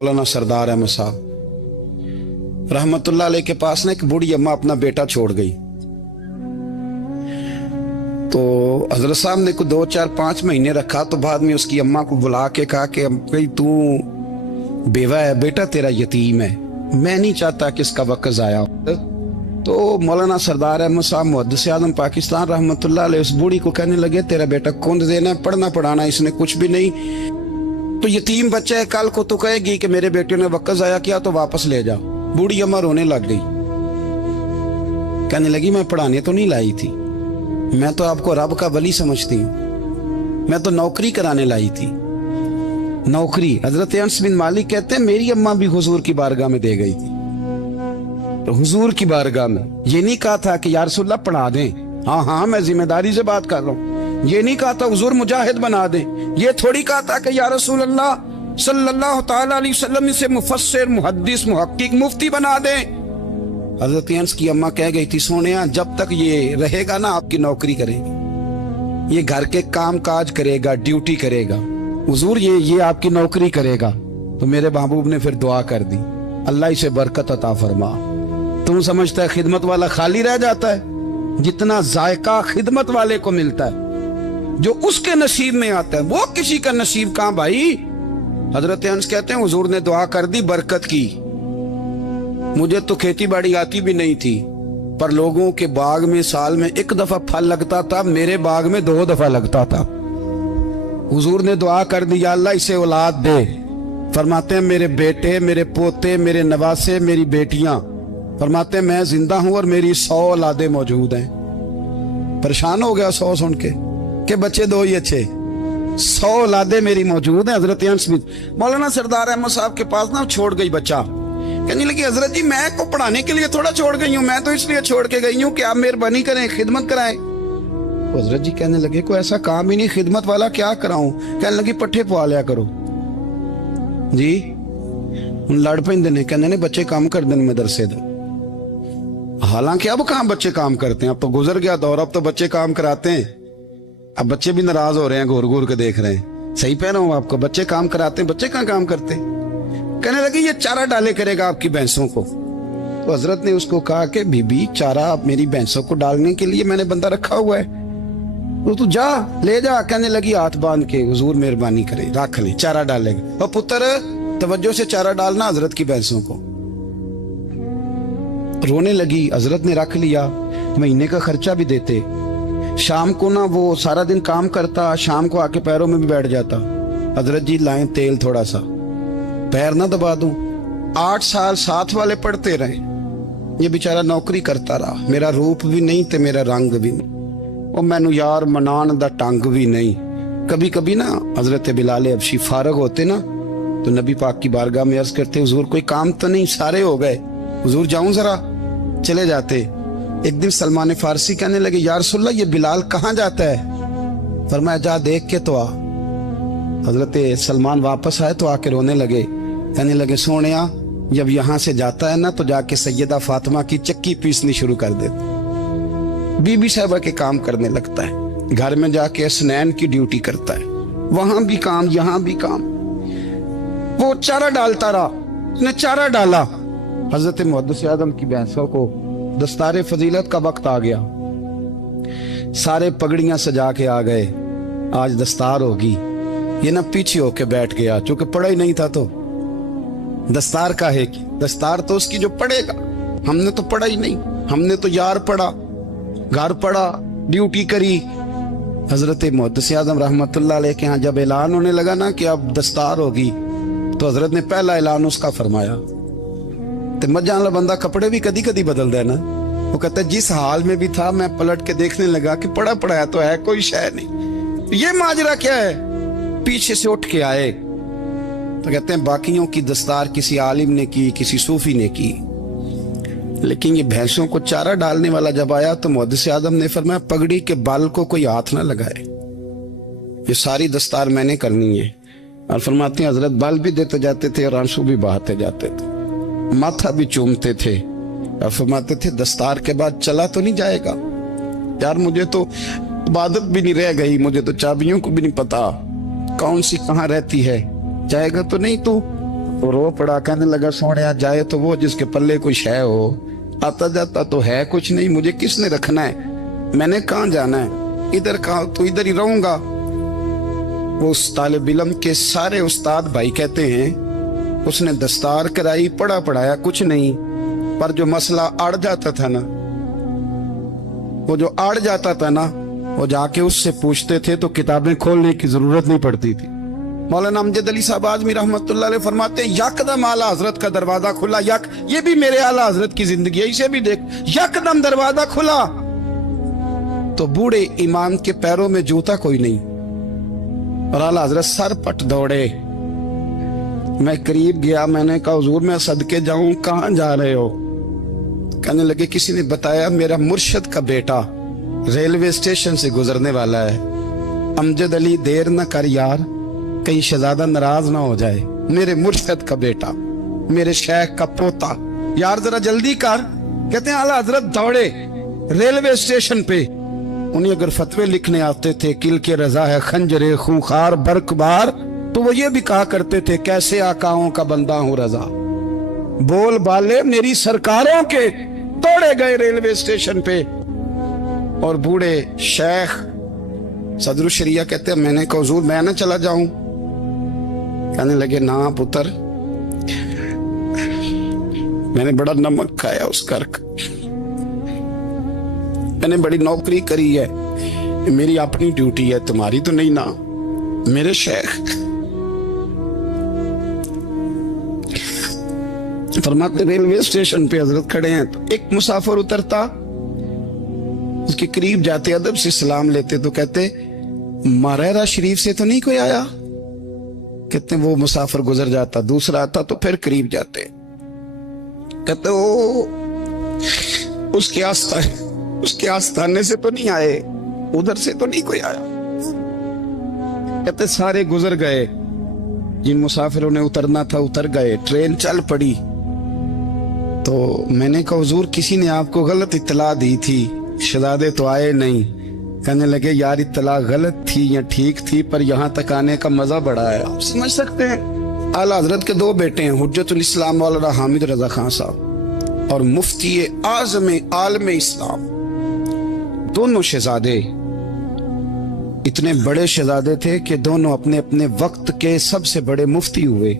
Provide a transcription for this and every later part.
मौलाना सरदार अहमद साहब रहमतुल्लाह अलैह के पास ना एक बूढ़ी अम्मा अपना बेटा छोड़ गई। तो हजरत साहब ने को 2 4 5 महीने रखा। तो बाद में उसकी अम्मा को बुला के कहा कि भाई तू बेवा है, बेटा तेरा यतीम है, मैं नहीं चाहता कि इसका वक्त ज़ाया हो। तो मौलाना सरदार अहमद साहब मुहद्दिस आज़म पाकिस्तान रहमतुल्लाह अलैह उस बूढ़ी को कहने लगे तेरा बेटा कौन देना है, पढ़ना पढ़ाना इसने कुछ भी नहीं, तो यतीम बच्चा है, कल को तो कहेगी कि मेरे बेटे ने वक्त ज़ाया किया तो वापस ले जाओ। बूढ़ी अम्मा रोने लग गई, कहने लगी मैं पढ़ाने तो नहीं लाई थी, मैं तो आपको रब का वली समझती हूँ, मैं तो नौकरी कराने लाई थी। नौकरी हजरत अनस बिन मालिक कहते हैं मेरी अम्मा भी हुजूर की बारगाह में दे गई थी। तो हुजूर की बारगाह में ये नहीं कहा था कि या रसूलल्लाह पढ़ा दें, हाँ हाँ मैं जिम्मेदारी से बात कर रहा हूँ, ये नहीं कहा था हुजूर मुजाहिद बना दें, ये थोड़ी कहा था कि या रसूलल्लाह सल्लल्लाहु ताला अलैहि वसल्लम से मुफस्सिर मुहद्दिस मुहक्किक मुफ्ती बना दें। हजरत अनस की अम्मा कह गई थी सोनिया जब तक ये रहेगा ना आपकी नौकरी करेगी, ये घर के काम काज करेगा, ड्यूटी करेगा, हुजूर ये आपकी नौकरी करेगा। तो मेरे महबूब ने फिर दुआ कर दी, अल्लाह इसे बरकत अता फरमा। तुम समझता है खिदमत वाला खाली रह जाता है? जितना जायका खिदमत वाले को मिलता है, जो उसके नसीब में आता है, वो किसी का नसीब कहां भाई। हजरत अनस कहते हैं हुजूर ने दुआ कर दी, बरकत की। मुझे तो खेती बाड़ी आती भी नहीं थी, पर लोगों के बाग में साल में 1 दफा फल लगता था, मेरे बाग में 2 दफा लगता था। हुजूर ने दुआ कर दी अल्लाह इसे औलाद दे। फरमाते हैं मेरे बेटे, मेरे पोते, मेरे नवासे, मेरी बेटियां, फरमाते हैं मैं जिंदा हूं और मेरी 100 औलादे मौजूद हैं। परेशान हो गया 100 सुन के बच्चे 2 ही अच्छे, 100 औलादे मेरी मौजूद हैं। हजरत अनस बिन मौलाना सरदार अहमद साहब के पास ना छोड़ गई बच्चा, कहने लगी हजरत जी मैं को पढ़ाने के लिए थोड़ा छोड़ गई हूँ, मैं तो इसलिए छोड़ के गई हूँ कि आप मेहरबानी करें खिदमत कराएं। हजरत जी कहने लगे कोई ऐसा काम ही नहीं, खिदमत वाला क्या कराऊं। कहने लगी पट्ठे पवा लिया करो जी। लड़ पेंदे ने, कहने ने बच्चे काम कर दें मदरसे दो। हालांकि अब कहाँ बच्चे काम करते हैं, अब तो गुजर गया दौर, अब तो बच्चे काम कराते हैं। अब बच्चे भी नाराज हो रहे हैं, घूर घूर के देख रहे हैं। सही कह रहा हूं आपको, बच्चे काम कराते हैं, बच्चे कहाँ काम करते। कहने लगे ये चारा डाले करेगा आपकी भैंसों को। तो हजरत ने उसको कहा कि बीबी चारा मेरी भैंसों को डालने के लिए मैंने बंदा रखा हुआ है, तो तू जा ले जा। कहने लगी हाथ बांध के हुजूर मेहरबानी करे रख ले, चारा डालेगा। और पुत्र तवज्जो से चारा डालना हजरत की भैंसों को। रोने लगी, हजरत ने रख लिया, महीने का खर्चा भी देते। शाम को ना वो सारा दिन काम करता, शाम को आके पैरों में भी बैठ जाता, हजरत जी लाएं तेल थोड़ा सा, पैर ना दबा दूं। 8 साल साथ वाले पढ़ते रहे, ये बेचारा नौकरी करता रहा, मेरा रूप भी नहीं ते मेरा रंग भी नहीं, और मैनू यार मनान दा टंग भी नहीं। कभी कभी ना हजरत बिलाल हबशी फारग होते ना तो नबी पाक की बारगाह में अर्ज करते हुजूर कोई काम तो नहीं, सारे हो गए, हुजूर जाऊं जरा, चले जाते। एक दिन सलमान फारसी कहने लगे या रसूलल्लाह ये बिलाल कहाँ जाता है। फरमाया जा देख के तो आ। हजरत सलमान वापस आए तो आके रोने लगे, कहने लगे सोनिया जब यहाँ से जाता है ना तो जाके सैयदा फातिमा की चक्की पीसनी शुरू कर देता, बीबी साहबा के काम करने लगता है, घर में जाके असनैन की ड्यूटी करता है, वहां भी काम यहाँ भी काम। वो चारा डालता रहा, उसने चारा डाला। हजरत मुहद्दिस आज़म की भैंसों को दस्तारे फजीलत का वक्त आ गया, सारे पगड़ियां सजा के आ गए, आज दस्तार होगी। ये ना पीछे होके बैठ गया, चूंकि पढ़ा ही नहीं था तो दस्तार का है कि दस्तार तो उसकी जो पढ़ेगा, हमने तो पढ़ा ही नहीं, हमने तो यार पढ़ा, घर पढ़ा, ड्यूटी करी। हजरत मुहद्दिस आज़म रहमतुल्लाह अलैह के यहाँ जब ऐलान होने लगा ना कि अब दस्तार होगी, तो हजरत ने पहला ऐलान उसका फरमाया। तो मजान वाला बंदा कपड़े भी कदी कदी बदल देना, वो कहता है जिस हाल में भी था मैं पलट के देखने लगा कि पड़ा पड़ा है तो है, कोई शय नहीं, ये माजरा क्या है। पीछे से उठ के आए तो कहते हैं बाकियों की दस्तार किसी आलिम ने की, किसी सूफी ने की, लेकिन ये भैंसों को चारा डालने वाला जब आया तो मुहद्दिस आज़म ने फरमाया पगड़ी के बाल को कोई हाथ ना लगाए, ये सारी दस्तार मैंने करनी है। और फरमाते हैं हजरत बाल भी देते जाते थे और आंसू भी बहाते जाते थे, माथा भी चूमते थे, और फरमाते थे दस्तार के बाद चला तो नहीं जाएगा यार, मुझे तो इबादत भी नहीं रह गई, मुझे तो चाबियों को भी नहीं पता कौन सी कहाँ रहती है, जाएगा तो नहीं तू। तो रो पड़ा, कहने लगा सोने जाए तो वो जिसके पल्ले कोई शय हो, आता जाता तो है कुछ नहीं, मुझे किसने रखना है, मैंने कहाँ जाना है, इधर कहा तो इधर ही रहूंगा। वो उस तालिब इल्म के सारे उस्ताद भाई कहते हैं उसने दस्तार कराई, पढ़ा पढ़ाया कुछ नहीं, पर जो मसला अड़ जाता था ना, वो जो अड़ जाता था ना, वो जाके उससे पूछते थे तो किताबें खोलने की जरूरत नहीं पड़ती थी। मौलाना अमजद अली साहब आजमी रहमतुल्लाह अलैह फरमाते हैं, यकदम आला हजरत का दरवाजा खुला, ये भी मेरे आला हजरत की जिंदगी है, इसे भी देख, यकदम दरवाजा खुला तो बूढ़े इमाम के पैरों में जूता कोई नहीं, और आला हजरत सर पट दौड़े। मैं करीब गया, मैंने कहा हुजूर मैं सदके जाऊं, कहां जा रहे हो? कहने लगे किसी ने बताया मेरा मुर्शद का बेटा रेलवे स्टेशन से गुजरने वाला है, अमजद अली देर न कर यार, कहीं शहजादा नाराज ना हो जाए, मेरे मुर्शद का बेटा, मेरे शेख का पोता, यार जरा जल्दी कर। कहते हैं आला हजरत दौड़े रेलवे स्टेशन पे, उन्हें अगर फतवे लिखने आते थे किल के रजा है खंजरे खूंखार बरकबार, तो वो ये भी कहा करते थे कैसे आकाओं का बंदा हूं रजा, बोल बाले मेरी सरकारों के तोड़े गए रेलवे स्टेशन पे। और बूढ़े शेख सदरुल शरिया कहते हैं मैंने कहा हुजूर मैं ना चला जाऊं? कहने लगे ना पुत्र, मैंने बड़ा नमक खाया उस घर का, मैंने बड़ी नौकरी करी है, मेरी अपनी ड्यूटी है, तुम्हारी तो नहीं ना। मेरे शेख फरमाते रेलवे स्टेशन पे हजरत खड़े हैं तो एक मुसाफिर उतरता, उसके करीब जाते अदब से सलाम लेते तो कहते मारेरा शरीफ से तो नहीं कोई आया? कहते वो मुसाफिर गुजर जाता, दूसरा आता तो फिर करीब जाते, कहते ओ उसके आस्थाने से तो नहीं आए, उधर से तो नहीं कोई आया। कहते सारे गुजर गए, जिन मुसाफिरों ने उतरना था उतर गए, ट्रेन चल पड़ी। तो मैंने कहा हुजूर किसी ने आपको गलत इत्तला दी थी, शहजादे तो आए नहीं। कहने लगे यार इत्तला गलत थी या ठीक थी, पर यहाँ तक आने का मजा बड़ा है, आप समझ सकते हैं। आला हजरत के दो बेटे हैं, हुज्जतुल इस्लाम मौलाना हामिद रजा खान साहब और मुफ्ती आज़म आलम इस्लाम, दोनों शहजादे इतने बड़े शहजादे थे कि दोनों अपने अपने वक्त के सबसे बड़े मुफ्ती हुए।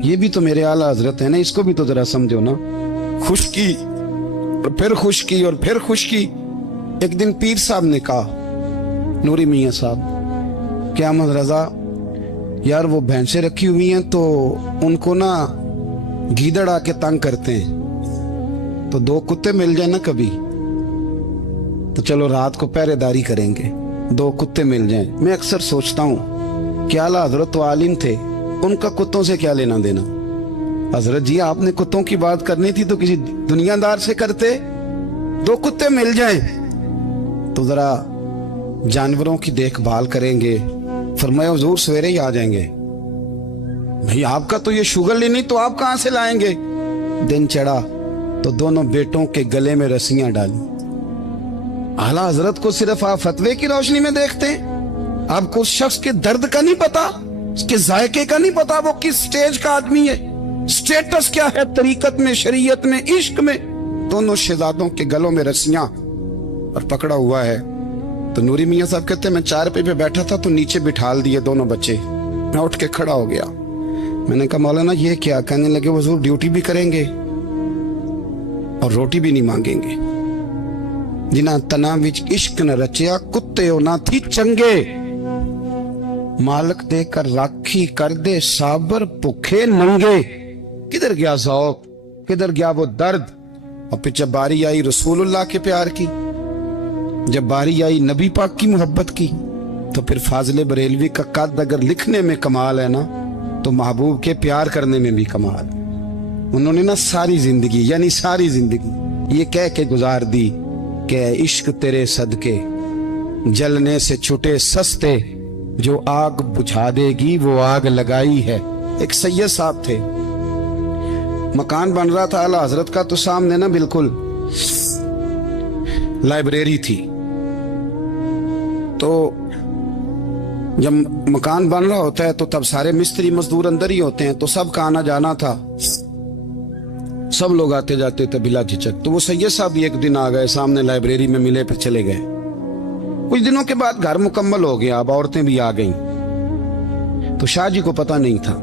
ये भी तो मेरे आला हजरत है ना, इसको भी तो जरा समझो ना। खुशकी और फिर खुशकी और फिर खुशकी। एक दिन पीर साहब ने कहा, नूरी मियाँ साहब, क्या अहमद रजा यार वो भैंसें रखी हुई हैं तो उनको ना गीदड़ आके तंग करते हैं, तो दो कुत्ते मिल जाए ना कभी तो चलो रात को पहरेदारी करेंगे, दो कुत्ते मिल जाएं। मैं अक्सर सोचता हूँ कि आला हजरत तो आलिम थे, उनका कुत्तों से क्या लेना देना। हजरत जी आपने कुत्तों की बात करनी थी तो किसी दुनियादार से करते, दो कुत्ते मिल जाएं तो जरा जानवरों की देखभाल करेंगे। फरमाया हुजूर सवेरे ही आ जाएंगे। भाई आपका तो ये शुगर लेनी, तो आप कहां से लाएंगे? दिन चढ़ा तो दोनों बेटों के गले में रस्सियां डाली। आला हजरत को सिर्फ आप फतवे की रोशनी में देखते हैं, आपको उस शख्स के दर्द का नहीं पता, उसके जायके का नहीं पता, वो किस स्टेज का आदमी है, स्टेटस क्या है तरीकत में, शरीयत में, इश्क में। दोनों शहजादों के गलों में रस्सियां और पकड़ा हुआ है। तो नूरी मियाँ साहब कहते हैं मैं चारपाई पे बैठा था तो नीचे बिठाल दिए दोनों बच्चे, मैं उठ के खड़ा हो गया। मैंने कहा मौलाना ये क्या? कहने लगे हुजूर ड्यूटी भी करेंगे और रोटी भी नहीं मांगेंगे। जिन्हां तना विच इश्क न रचिया, कुत्ते हो ना थी चंगे, मालक देकर राखी कर दे साबर भुखे नंगे। किधर गया ज़ौक़, किधर गया वो दर्द? और फिर जब बारी आई रसूलुल्लाह के प्यार की, जब बारी आई नबी पाक की मोहब्बत की, तो फिर फाजिल बरेलवी का कद अगर लिखने में कमाल है ना, तो महबूब के प्यार करने में भी कमाल। उन्होंने ना सारी जिंदगी यानी सारी जिंदगी ये कह के गुजार दी कि इश्क तेरे सदके जलने से छुटे सस्ते, जो आग बुझा देगी वो आग लगाई है। एक सैयद साहब थे, मकान बन रहा था आला हजरत का, तो सामने ना बिल्कुल लाइब्रेरी थी। तो جب مکان بن رہا ہوتا ہے تو تب سارے مستری مزدور اندر ہی ہوتے ہیں، تو سب کا آنا جانا تھا، سب لوگ آتے جاتے تھے بلا جھجک۔ تو وہ سید صاحب بھی ایک دن آ گئے، سامنے لائبریری میں ملے، پھر چلے گئے۔ کچھ دنوں کے بعد گھر مکمل ہو گیا، اب عورتیں بھی آ گئیں، تو شاہ جی کو پتہ نہیں تھا۔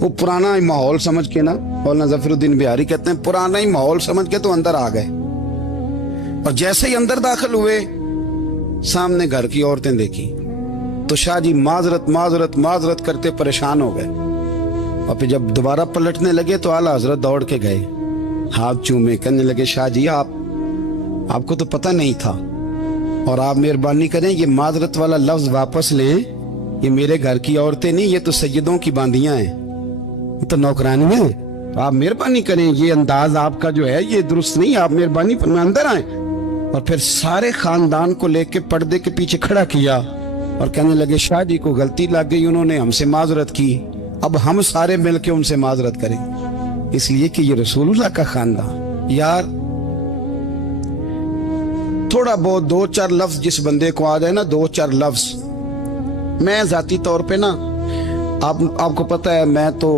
وہ پرانا ہی ماحول سمجھ کے نا، مولانا ظفر الدین بہاری کہتے ہیں پرانا ہی ماحول سمجھ کے تو اندر آ گئے، اور جیسے ہی اندر داخل ہوئے سامنے گھر کی عورتیں دیکھی تو شاہ جی معذرت معذرت معذرت کرتے پریشان ہو گئے، اور پھر جب دوبارہ پلٹنے لگے تو اعلیٰ حضرت دوڑ کے گئے، ہاتھ چومے، کہنے لگے شاہ جی آپ کو تو پتہ نہیں تھا، اور آپ مہربانی کریں یہ معذرت والا لفظ واپس لیں، یہ میرے گھر کی عورتیں نہیں، یہ تو سیدوں کی باندیاں ہیں، یہ تو نوکرانی ہیں، آپ مہربانی کریں، یہ انداز آپ کا جو ہے یہ درست نہیں، آپ مہربانی فرمائیں اندر آئیں۔ اور پھر سارے خاندان کو لے کے پردے کے پیچھے کھڑا کیا اور کہنے لگے شاہ جی کو غلطی لگ گئی، انہوں نے ہم سے معذرت کی، اب ہم سارے مل کے ان سے معذرت کریں، اس لیے کہ یہ رسول اللہ کا خاندان۔ یار تھوڑا بہت دو چار لفظ جس بندے کو آ جائے نا، دو چار لفظ، میں ذاتی طور پہ نا آپ کو پتہ ہے میں تو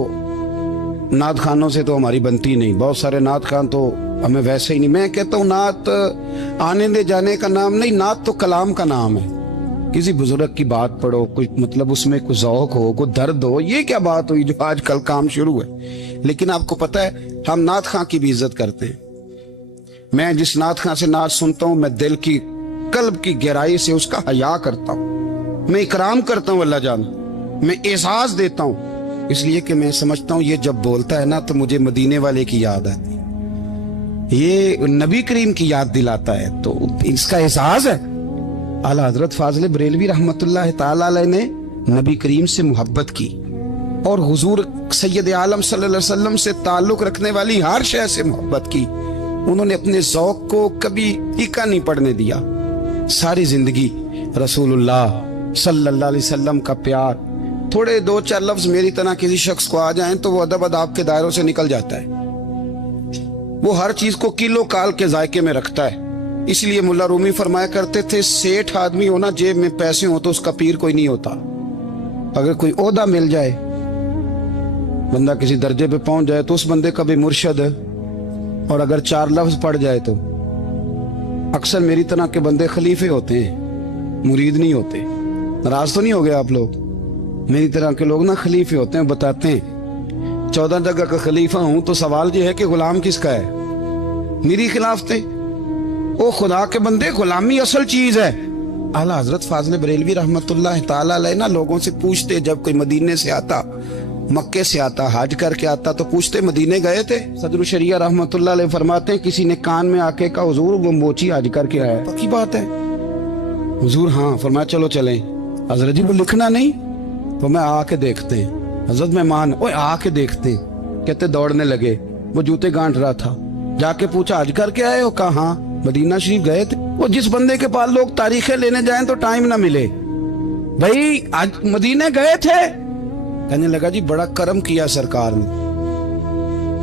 نعت خانوں سے تو ہماری بنتی نہیں، بہت سارے نعت خان تو ہمیں ویسے ہی نہیں، میں کہتا ہوں نعت آنے دے جانے کا نام نہیں، نعت تو کلام کا نام ہے، کسی بزرگ کی بات پڑھو، کوئی مطلب اس میں کوئی ذوق ہو، کوئی درد ہو، یہ کیا بات ہوئی جو آج کل کام شروع ہے۔ لیکن آپ کو پتہ ہے ہم نعت خان کی بھی عزت کرتے ہیں، میں جس نعت خان سے نعت سنتا ہوں میں دل کی قلب کی گہرائی سے اس کا حیا کرتا ہوں، میں اکرام کرتا ہوں، اللہ جان میں اعزاز دیتا ہوں، اس لیے کہ میں سمجھتا ہوں یہ جب بولتا ہے نا تو مجھے مدینے والے کی یاد آتی، یہ نبی کریم کی یاد دلاتا ہے، تو اس کا احساس ہے۔ اعلیٰ حضرت فاضل بریلوی رحمت اللہ تعالی علیہ نے نبی کریم سے محبت کی، اور حضور سید عالم صلی اللہ علیہ وسلم سے تعلق رکھنے والی ہر شے سے محبت کی، انہوں نے اپنے ذوق کو کبھی پھیکا نہیں پڑنے دیا، ساری زندگی رسول اللہ صلی اللہ علیہ وسلم کا پیار۔ تھوڑے دو چار لفظ میری طرح کسی شخص کو آ جائیں تو وہ ادب اداب کے دائروں سے نکل جاتا ہے، وہ ہر چیز کو کلو کال کے ذائقے میں رکھتا ہے، اس لیے ملا رومی فرمایا کرتے تھے سیٹھ آدمی ہونا جیب میں پیسے ہوں تو اس کا پیر کوئی نہیں ہوتا، اگر کوئی عہدہ مل جائے، بندہ کسی درجے پہ پہنچ جائے تو اس بندے کا بھی مرشد ہے، اور اگر چار لفظ پڑھ جائے تو اکثر میری طرح کے بندے خلیفے ہوتے ہیں، مرید نہیں ہوتے۔ ناراض تو نہیں ہو گئے آپ لوگ؟ میری طرح کے لوگ نا خلیفے ہوتے ہیں، بتاتے ہیں 14 جگہ کا خلیفہ ہوں تو سوال یہ ہے کہ غلام کس کا ہے؟ میری خلافت او خدا کے بندے، غلامی اصل چیز ہے۔ اعلیٰ حضرت فاضل بریلوی رحمت اللہ تعالی علیہ نا لوگوں سے پوچھتے، جب کوئی مدینے سے آتا، مکے سے آتا، حج کر کے آتا تو پوچھتے مدینے گئے تھے؟ صدر الشریعہ رحمت اللہ علیہ فرماتے ہیں کسی نے کان میں آ کے کہا حضور وہ موچی حج کر کے آیا، پکی بات ہے؟ حضور ہاں، فرمایا چلو چلیں۔ حضرت جی وہ لکھنا نہیں، تو میں آ کے دیکھتے ہیں۔ حضرت مہمان اوے آ کے دیکھتے ہیں، کہتے دوڑنے لگے، وہ جوتے گانٹ رہا تھا، جا کے پوچھا حج کر کے آئے ہو؟ کہا ہاں، مدینہ شریف گئے تھے۔ وہ جس بندے کے پاس لوگ تاریخیں لینے جائیں تو ٹائم نہ ملے، بھائی آج مدینے گئے تھے؟ کہنے لگا جی بڑا کرم کیا سرکار نے،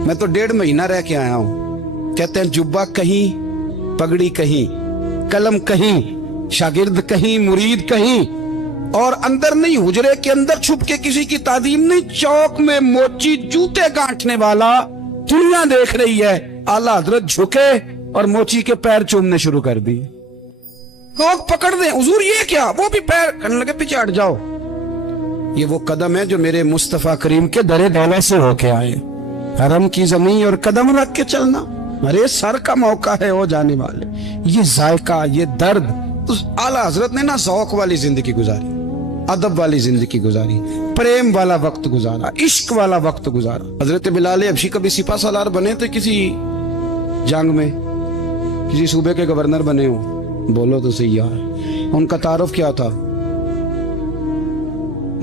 میں تو 1.5 مہینہ رہ کے آیا ہوں۔ کہتے ہیں جبہ کہیں، پگڑی کہیں، قلم کہیں، شاگرد کہیں، مرید کہیں، اور اندر نہیں، حجرے کے اندر چھپ کے کسی کی تعظیم نہیں، چوک میں موچی جوتے گانٹنے والا دنیا دیکھ رہی ہے، اعلیٰ حضرت جھکے اور موچی کے پیر چومنے شروع کر دی، لوگ پکڑ دیں حضور یہ کیا، وہ بھی پیر، کہنے لگے پیچھے ہٹ جاؤ، یہ وہ قدم ہے جو میرے مصطفیٰ کریم کے در دولت سے ہو کے آئے، حرم کی زمین اور قدم رکھ کے چلنا، ارے سر کا موقع ہے ہو جانے والے، یہ ذائقہ، یہ درد۔ تو اعلیٰ حضرت نے نا ذوق والی زندگی گزاری، ادب والی زندگی گزاری، پریم والا وقت گزارا، عشق والا وقت گزارا۔ حضرت بلال حبشی کبھی سپاہ سالار بنے تھے کسی جنگ میں، کسی صوبے کے گورنر بنے ہوں؟ بولو تو صحیح یار، ان کا تعارف کیا تھا؟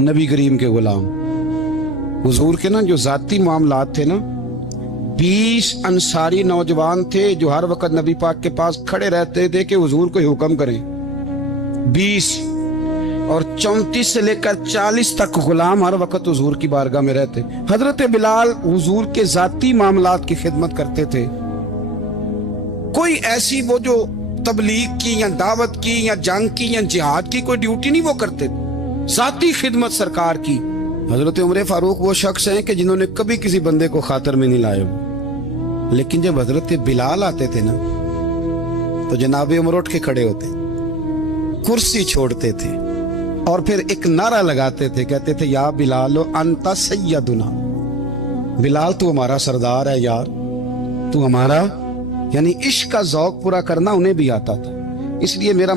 نبی کریم کے غلام۔ حضور کے نا جو ذاتی معاملات تھے نا، 20 انصاری نوجوان تھے جو ہر وقت نبی پاک کے پاس کھڑے رہتے تھے کہ حضور کو حکم کریں، 20، اور 34 سے لے کر 40 تک غلام ہر وقت حضور کی بارگاہ میں رہتے۔ حضرت بلال حضور کے ذاتی معاملات کی خدمت کرتے تھے، کوئی ایسی وہ جو تبلیغ کی یا دعوت کی یا جنگ کی یا جہاد کی کوئی ڈیوٹی نہیں وہ کرتے، ذاتی خدمت سرکار کی۔ حضرت عمر فاروق وہ شخص ہیں کہ جنہوں نے کبھی کسی بندے کو خاطر میں نہیں لائے، لیکن جب حضرت بلال آتے تھے نا تو جناب عمر اٹھ کے کھڑے ہوتے، کرسی چھوڑتے تھے اور پھر ایک نعرہ لگاتے تھے، کہتے تھے یا بلال انت سیدنا، بلال تو ہمارا سردار ہے یار، تو ہمارا، یعنی عشق کا ذوق پورا کرنا انہیں بھی آتا تھا۔ اس لیے میرا